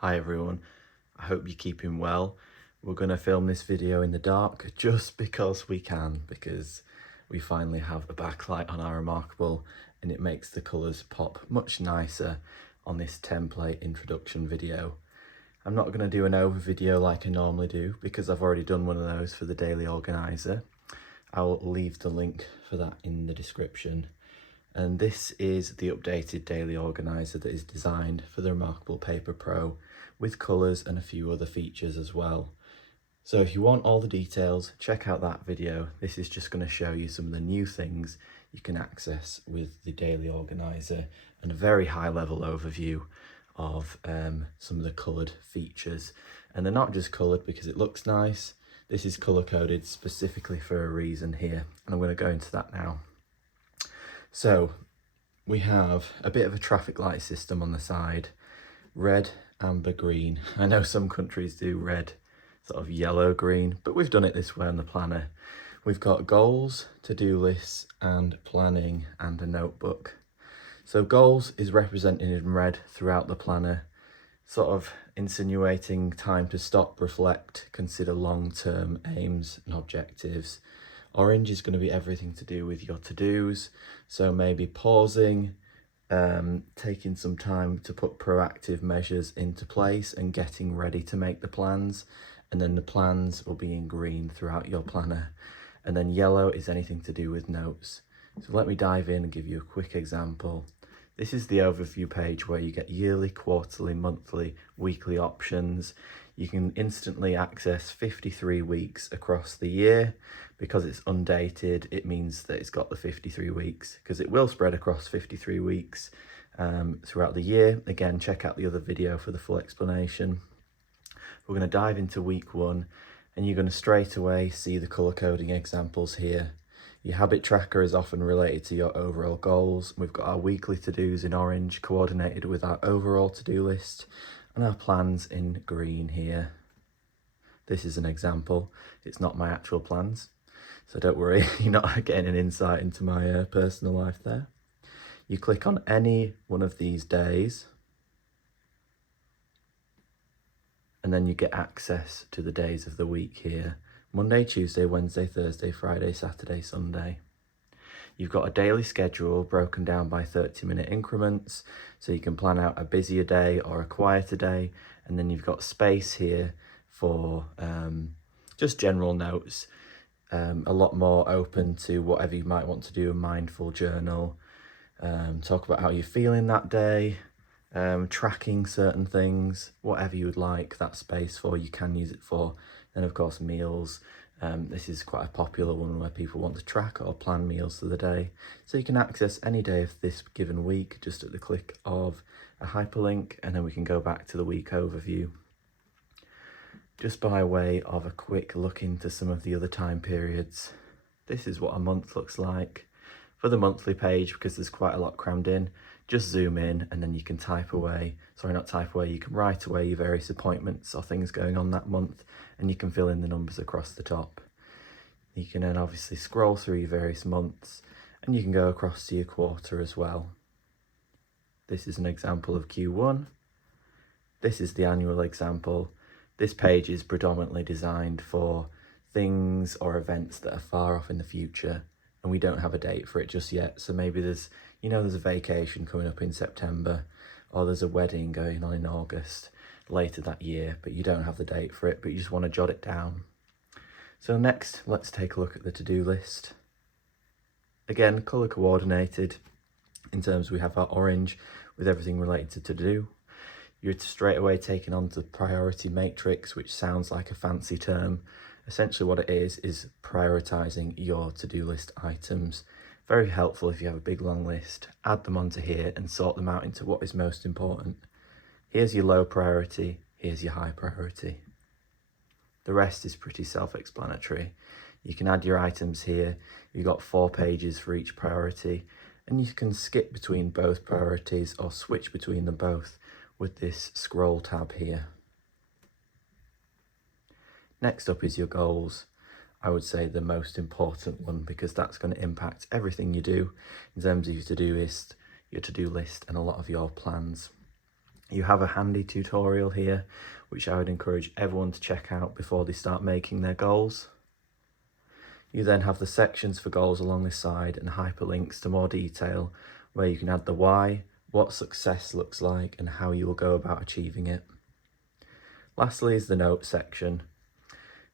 Hi everyone, I hope you're keeping well. We're going to film this video in the dark just because we can, because we finally have a backlight on our reMarkable and it makes the colours pop much nicer on this template introduction video. I'm not going to do an over video like I normally do because I've already done one of those for the Daily Organiser. I'll leave the link for that in the description. And this is the updated Daily Organiser that is designed for the reMarkable Paper Pro with colours and a few other features as well. So if you want all the details, check out that video. This is just going to show you some of the new things you can access with the Daily Organiser and a very high level overview of some of the coloured features. And they're not just coloured because it looks nice. This is colour coded specifically for a reason here, and I'm going to go into that now. So we have a bit of a traffic light system on the side, red, amber, green. I know some countries do red, sort of yellow, green, but we've done it this way on the planner. We've got goals, to-do lists, and planning, and a notebook. So goals is represented in red throughout the planner, sort of insinuating time to stop, reflect, consider long-term aims and objectives. Orange is going to be everything to do with your to-dos, so maybe pausing, taking some time to put proactive measures into place and getting ready to make the plans, and then the plans will be in green throughout your planner. And then yellow is anything to do with notes. So let me dive in and give you a quick example. This is the overview page where you get yearly, quarterly, monthly, weekly options. You can instantly access 53 weeks across the year. Because it's undated, it means that it's got the 53 weeks, because it will spread across 53 weeks throughout the year. Again, check out the other video for the full explanation. We're going to dive into week 1, and you're going to straight away see the colour coding examples here. Your habit tracker is often related to your overall goals. We've got our weekly to-dos in orange, coordinated with our overall to-do list, and our plans in green here. This is an example. It's not my actual plans, so don't worry, you're not getting an insight into my personal life there. You click on any one of these days, and then you get access to the days of the week here. Monday, Tuesday, Wednesday, Thursday, Friday, Saturday, Sunday. You've got a daily schedule broken down by 30-minute increments, so you can plan out a busier day or a quieter day. And then you've got space here for just general notes, a lot more open to whatever you might want to do, a mindful journal, talk about how you're feeling that day, tracking certain things, whatever you would like that space for, you can use it for. Then of course meals. This is quite a popular one where people want to track or plan meals for the day. So you can access any day of this given week just at the click of a hyperlink, and then we can go back to the week overview. Just by way of a quick look into some of the other time periods, this is what a month looks like. For the monthly page, because there's quite a lot crammed in, just zoom in and then you can type away, you can write away your various appointments or things going on that month, and you can fill in the numbers across the top. You can then obviously scroll through your various months, and you can go across to your quarter as well. This is an example of Q1. This is the annual example. This page is predominantly designed for things or events that are far off in the future, and we don't have a date for it just yet. So maybe there's a vacation coming up in September, or there's a wedding going on in August later that year, but you don't have the date for it, but you just want to jot it down. So next, let's take a look at the to-do list. Again, colour coordinated in terms we have our orange with everything related to to-do. You're straight away taken onto the priority matrix, which sounds like a fancy term. Essentially what it is prioritising your to-do list items. Very helpful if you have a big long list. Add them onto here and sort them out into what is most important. Here's your low priority, here's your high priority. The rest is pretty self-explanatory. You can add your items here. You've got 4 pages for each priority, and you can skip between both priorities or switch between them both with this scroll tab here. Next up is your goals. I would say the most important one, because that's going to impact everything you do in terms of your to-do list, and a lot of your plans. You have a handy tutorial here, which I would encourage everyone to check out before they start making their goals. You then have the sections for goals along this side and hyperlinks to more detail, where you can add the why, what success looks like, and how you will go about achieving it. Lastly is the notes section.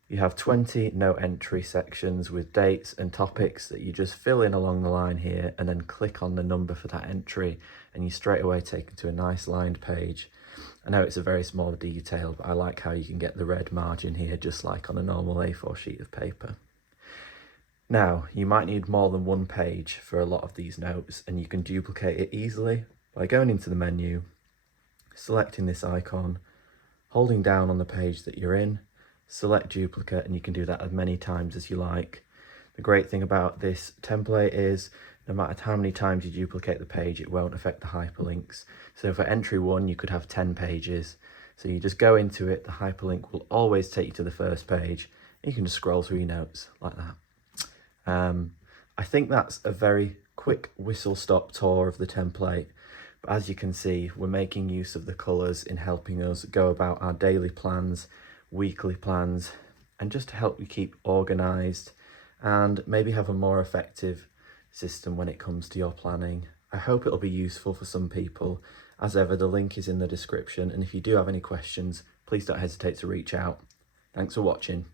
You have 20 note entry sections with dates and topics that you just fill in along the line here and then click on the number for that entry, and you straight away taken to a nice lined page. I know it's a very small detail, but I like how you can get the red margin here just like on a normal A4 sheet of paper. Now, you might need more than one page for a lot of these notes, and you can duplicate it easily by going into the menu, selecting this icon, holding down on the page that you're in, select duplicate, and you can do that as many times as you like. The great thing about this template is no matter how many times you duplicate the page, it won't affect the hyperlinks. So for entry 1, you could have 10 pages. So you just go into it, the hyperlink will always take you to the first page, and you can just scroll through your notes like that. I think that's a very quick whistle-stop tour of the template, but as you can see, we're making use of the colours in helping us go about our daily plans, weekly plans, and just to help you keep organised and maybe have a more effective system when it comes to your planning. I hope it'll be useful for some people. As ever, the link is in the description, and if you do have any questions, please don't hesitate to reach out. Thanks for watching.